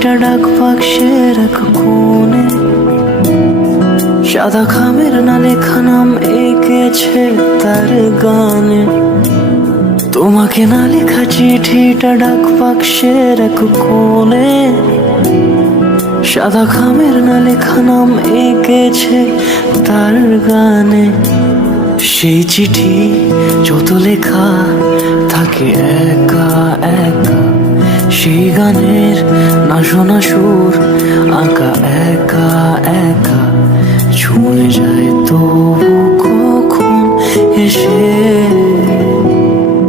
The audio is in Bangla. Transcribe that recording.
চিঠিটা ডাক বাক্সের এক কোণে, সাদা খামের না লেখা নাম এঁকেছে তার গানে। তোমাকে না লেখা চিঠিটা ডাক বাক্সের এক কোণে, সাদা খামের না লেখা নাম এঁকেছে তার গানে। সেই চিঠি যত লেখা থাকে একা একা, সেই গানের না শোনা সুর আঁকা একা একা, ছুঁয়ে যায় তবু কখন এসে